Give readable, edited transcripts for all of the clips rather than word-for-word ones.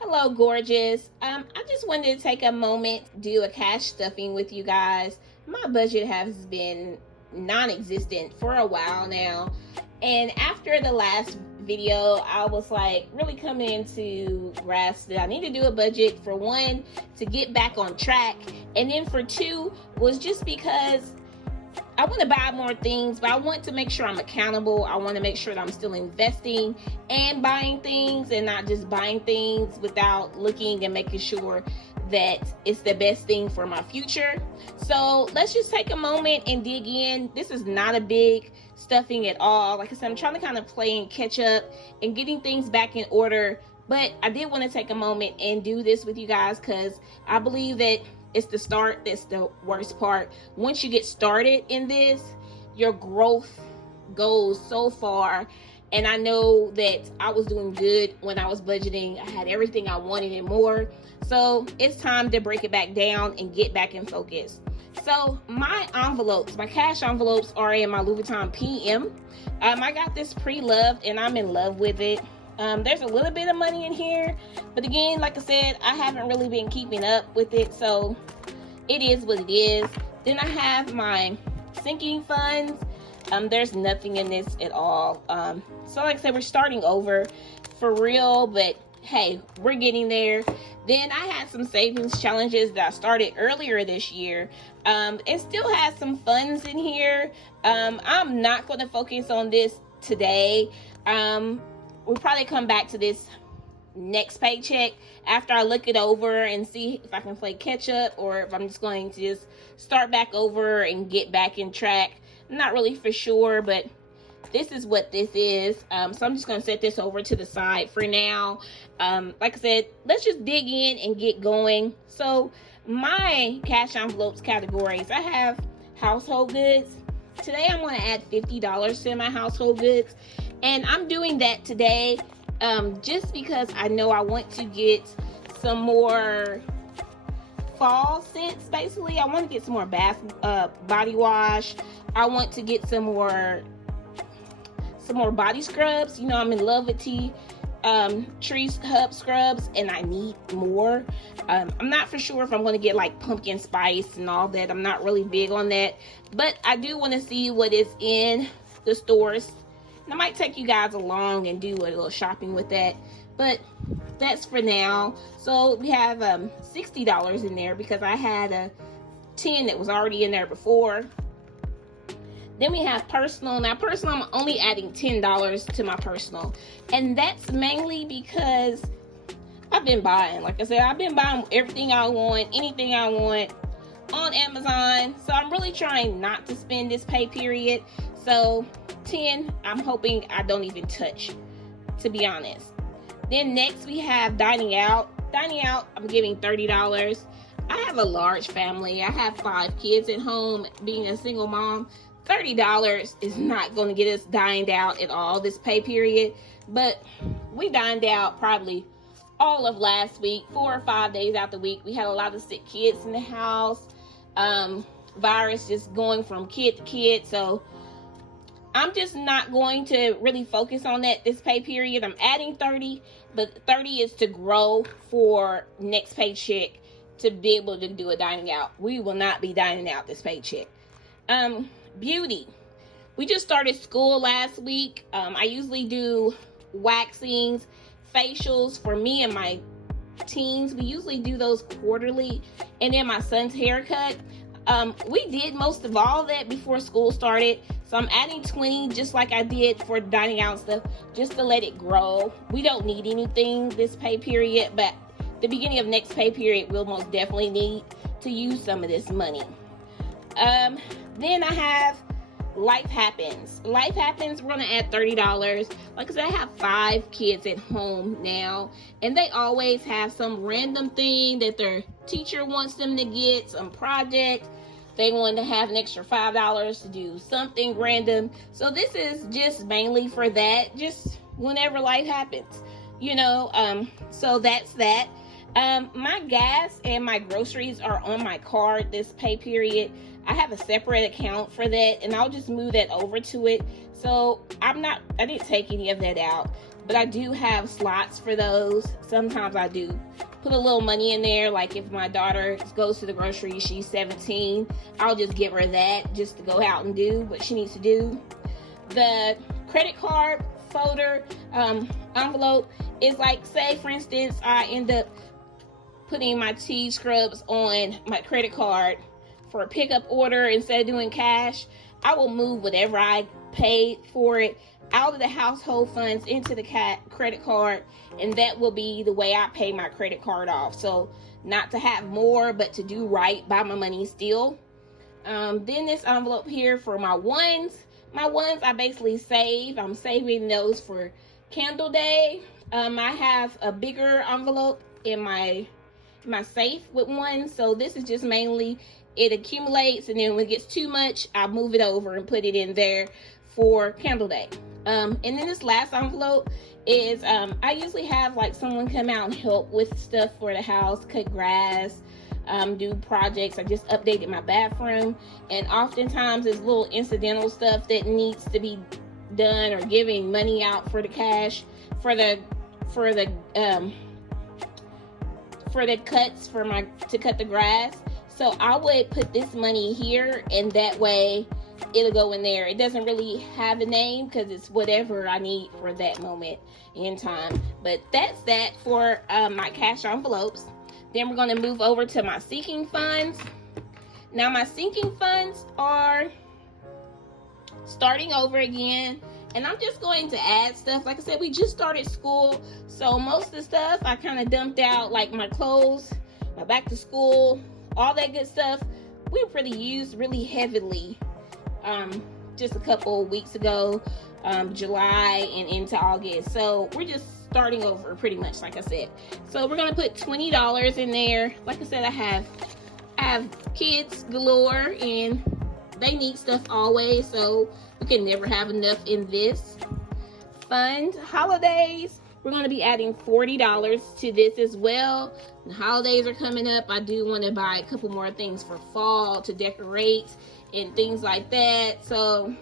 Hello, gorgeous. I just wanted to take a moment to do a cash stuffing with you guys. My budget has been non-existent for a while now, and after the last video, I was like really coming into grasp that I need to do a budget. For one, to get back on track, and then for two was just because I want to buy more things, but I want to make sure I'm accountable. I want to make sure that I'm still investing and buying things, and not just buying things without looking and making sure that it's the best thing for my future. So let's just take a moment and dig in. This is not a big stuffing at all. Like I said, I'm trying to kind of play and catch up and getting things back in order. But I did want to take a moment and do this with you guys because I believe that it's the start that's the worst part. Once you get started in this, your growth goes so far. And I know that I was doing good when I was budgeting. I had everything I wanted and more. So it's time to break it back down and get back in focus. So my envelopes, my cash envelopes are in my Louis Vuitton PM. I got this pre-loved and I'm in love with it. There's a little bit of money in here, but again, like I said, I haven't really been keeping up with it, so it is what it is. Then I have my sinking funds. There's nothing in this at all. So like I said, we're starting over for real, but hey, we're getting there. Then I had some savings challenges that I started earlier this year. It still has some funds in here. I'm not going to focus on this today. We'll probably come back to this next paycheck after I look it over and see if I can play catch up, or if I'm just going to just start back over and get back in track. I'm not really for sure, but this is what this is. So I'm just going to set this over to the side for now. Like I said, let's just dig in and get going. So my cash envelopes categories, I have household goods. Today I'm going to add $50 to my household goods. And I'm doing that today just because I know I want to get some more fall scents. Basically, I want to get some more body wash. I want to get some more body scrubs. You know, I'm in love with tree hub scrubs, and I need more. I'm not for sure if I'm going to get like pumpkin spice and all that. I'm not really big on that, but I do want to see what is in the stores. I might take you guys along and do a little shopping with that, but that's for now. So we have $60 in there because I had a 10 that was already in there before. Then we have personal. Now personal, I'm only adding $10 to my personal, and that's mainly because I've been buying. Like I said, I've been buying everything I want, anything I want on Amazon. So I'm really trying not to spend this pay period. So 10, I'm hoping I don't even touch, to be honest. Then next we have dining out. Dining out, I'm giving $30. I have a large family. I have 5 kids at home. Being a single mom, $30 is not going to get us dined out at all this pay period. But we dined out probably all of last week, 4 or 5 days out the week. We had a lot of sick kids in the house. Virus just going from kid to kid. So I'm just not going to really focus on that this pay period. I'm adding 30, but 30 is to grow for next paycheck to be able to do a dining out. We will not be dining out this paycheck. Beauty. We just started school last week. I usually do waxings, facials for me and my teens. We usually do those quarterly. And then my son's haircut. We did most of all that before school started. So I'm adding 20 just like I did for dining out stuff, just to let it grow. We don't need anything this pay period, but the beginning of next pay period, we'll most definitely need to use some of this money. Then I have Life Happens. Life Happens, we're going to add $30. Like I said, I have 5 kids at home now, and they always have some random thing that their teacher wants them to get, some project. They want to have an extra $5 to do something random. So this is just mainly for that, just whenever life happens, you know. So that's that. My gas and my groceries are on my card this pay period. I have a separate account for that, and I'll just move that over to it. So I didn't take any of that out. but I do have slots for those. Sometimes I do put a little money in there, like if my daughter goes to the grocery, she's 17, I'll just give her that just to go out and do what she needs to do. The credit card folder envelope is like, say for instance, I end up putting my tea scrubs on my credit card for a pickup order instead of doing cash. I will move whatever I paid for it out of the household funds into the credit card, and that will be the way I pay my credit card off. So not to have more, but to do right by my money still. Then this envelope here for my ones. My ones I basically save. I'm saving those for Candle Day. I have a bigger envelope in my safe with ones. So this is just mainly, it accumulates, and then when it gets too much, I move it over and put it in there for Candle Day. And then this last envelope is, I usually have like someone come out and help with stuff for the house, cut grass, do projects. I just updated my bathroom, and oftentimes there's little incidental stuff that needs to be done, or giving money out for the cash for the cuts to cut the grass. So I would put this money here, and that way it'll go in there. It doesn't really have a name because it's whatever I need for that moment in time. But that's that for my cash envelopes. Then we're going to move over to my sinking funds. Now my sinking funds are starting over again, and I'm just going to add stuff. Like I said, we just started school, so most of the stuff I kind of dumped out, like my clothes, my back to school, all that good stuff. We pretty used really heavily just a couple of weeks ago, July and into August. So we're just starting over pretty much, like I said. So we're gonna put $20 in there. Like I said, I have kids galore, and they need stuff always, so we can never have enough in this fund. Holidays, we're going to be adding $40 to this as well. The holidays are coming up. I do want to buy a couple more things for fall to decorate and things like that. So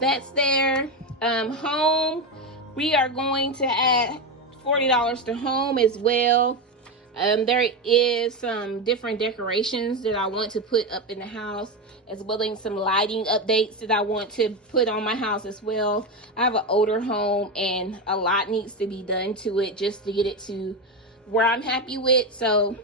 that's there. Home, we are going to add $40 to home as well. There is some different decorations that I want to put up in the house, as well as some lighting updates that I want to put on my house as well. I have an older home, and a lot needs to be done to it just to get it to where I'm happy with. So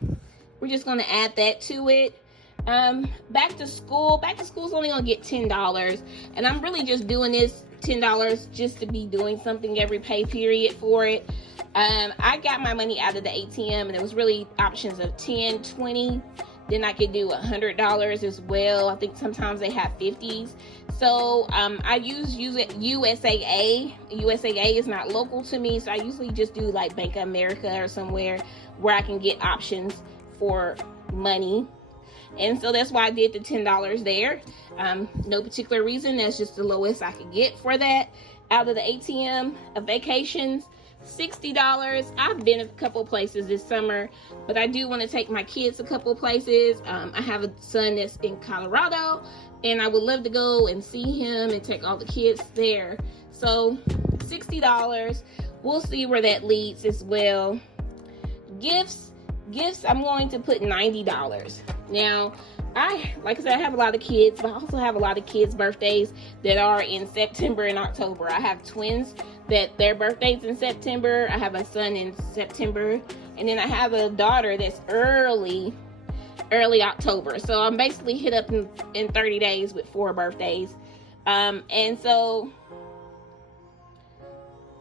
we're just going to add that to it. Back to school is only going to get $10, and I'm really just doing this $10 just to be doing something every pay period for it. I got my money out of the ATM, and it was really options of 10, 20. Then I could do $100 as well. I think sometimes they have 50s. So I use USAA. USAA is not local to me, so I usually just do like Bank of America or somewhere where I can get options for money. And so that's why I did the $10 there. No particular reason. That's just the lowest I could get for that. Out of the ATM of vacations, $60. I've been a couple places this summer, but I do want to take my kids a couple places. I have a son that's in Colorado, and I would love to go and see him and take all the kids there. So $60. We'll see where that leads as well. Gifts, I'm going to put $90. Now, like I said, I have a lot of kids, but I also have a lot of kids' birthdays that are in September and October. I have twins that their birthday's in September. I have a son in September, and then I have a daughter that's early October. So I'm basically hit up in 30 days with 4 birthdays. And so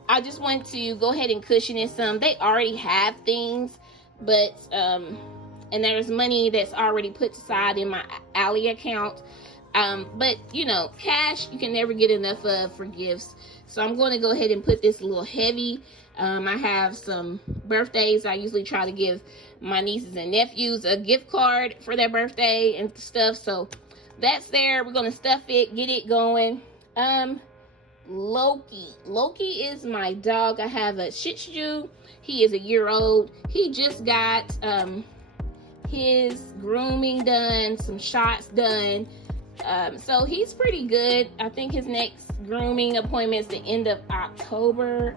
I just want to go ahead and cushion it some. They already have things, but and there's money that's already put aside in my Ally account. But you know, cash you can never get enough of for gifts. So I'm going to go ahead and put this a little heavy. I have some birthdays. I usually try to give my nieces and nephews a gift card for their birthday and stuff. So that's there. We're going to stuff it, get it going. Loki is my dog. I have a Shih Tzu. He is a year old. He just got his grooming done, some shots done. So he's pretty good. I think his next grooming appointment is the end of October.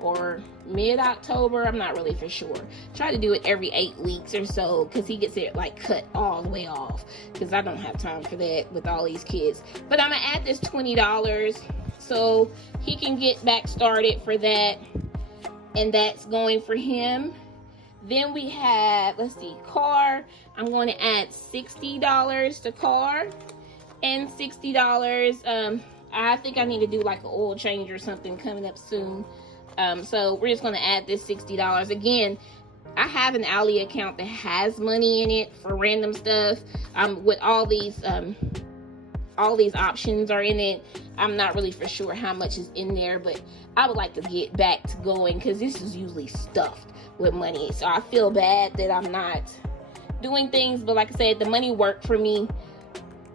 or mid-October. I'm not really for sure. Try to do it every 8 weeks or so, because he gets it like cut all the way off, because I don't have time for that with all these kids. But I'm gonna add this $20 so he can get back started for that, and that's going for him. Then we have, let's see, car. I'm going to add $60 to car, and $60. I think I need to do like an oil change or something coming up soon. So we're just going to add this $60. Again, I have an Ally account that has money in it for random stuff. With all these options are in it. I'm not really for sure how much is in there, but I would like to get back to going, because this is usually stuffed with money. So I feel bad that I'm not doing things, but like I said, the money worked for me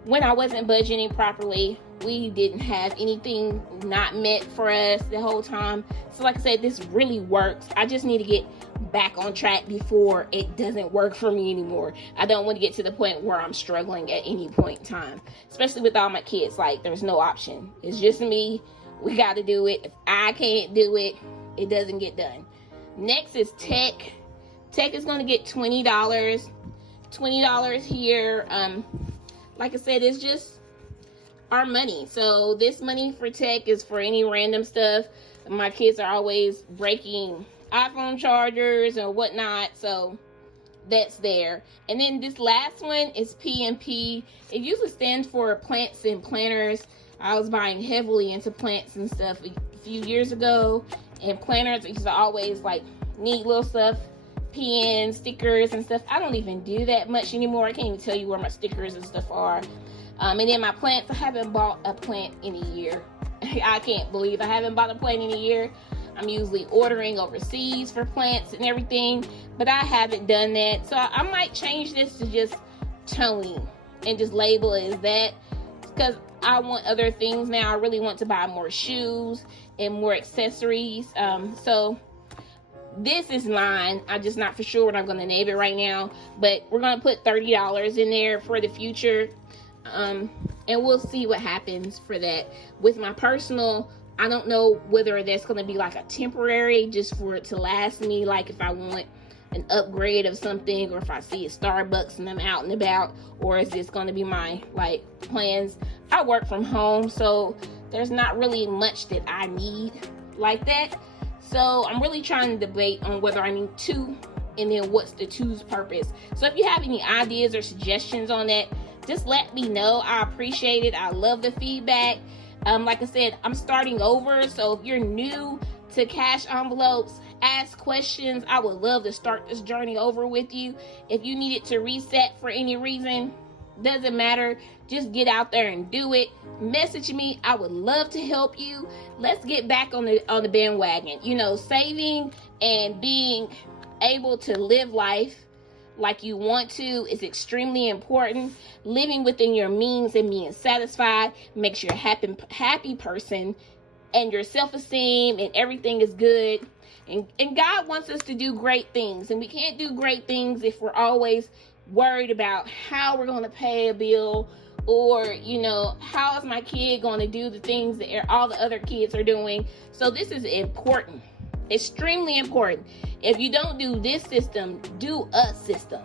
when I wasn't budgeting properly. We didn't have anything not met for us the whole time. So like I said, this really works. I just need to get back on track before it doesn't work for me anymore. I don't want to get to the point where I'm struggling at any point in time, especially with all my kids. Like, there's no option. It's just me. We got to do it. If I can't do it, it doesn't get done. Next is tech. Tech is going to get $20. $20 here. Like I said, it's just our money. So this money for tech is for any random stuff. My kids are always breaking iPhone chargers and whatnot, so that's there. And then this last one is P&P. It usually stands for plants and planners. I was buying heavily into plants and stuff a few years ago, and planners used to always like neat little stuff, pens, stickers and stuff. I don't even do that much anymore. I can't even tell you where my stickers and stuff are. And then my plants, I haven't bought a plant in a year. I can't believe I haven't bought a plant in a year. I'm usually ordering overseas for plants and everything, but I haven't done that. So I might change this to just Toni and just label it as that, because I want other things now. I really want to buy more shoes and more accessories. So this is mine. I'm just not for sure what I'm going to name it right now, but we're going to put $30 in there for the future. And we'll see what happens for that. With my personal, I don't know whether that's going to be like a temporary, just for it to last me, like if I want an upgrade of something, or if I see a Starbucks and I'm out and about, or is this going to be my like plans. I work from home, so there's not really much that I need like that. So I'm really trying to debate on whether I need two, and then what's the two's purpose. So if you have any ideas or suggestions on that, just let me know. I appreciate it. I love the feedback. Like I said, I'm starting over. So if you're new to cash envelopes, ask questions. I would love to start this journey over with you. If you need it to reset for any reason, doesn't matter. Just get out there and do it. Message me. I would love to help you. Let's get back on the bandwagon. You know, saving and being able to live life like you want to is extremely important. Living within your means and being satisfied makes you a happy person, and your self-esteem and everything is good. And God wants us to do great things, and we can't do great things if we're always worried about how we're going to pay a bill, or, you know, how is my kid going to do the things that all the other kids are doing. So this is important. Extremely important. If you don't do this system, do a system.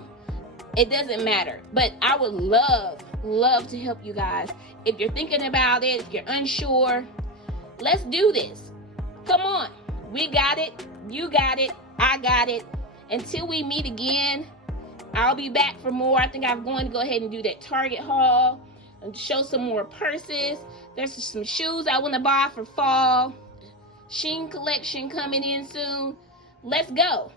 It doesn't matter. But I would love to help you guys. If you're thinking about it, if you're unsure, let's do this. Come on. We got it. You got it. I got it. Until we meet again, I'll be back for more. I think I'm going to go ahead and do that Target haul and show some more purses. There's some shoes I want to buy for fall. Sheen collection coming in soon. Let's go.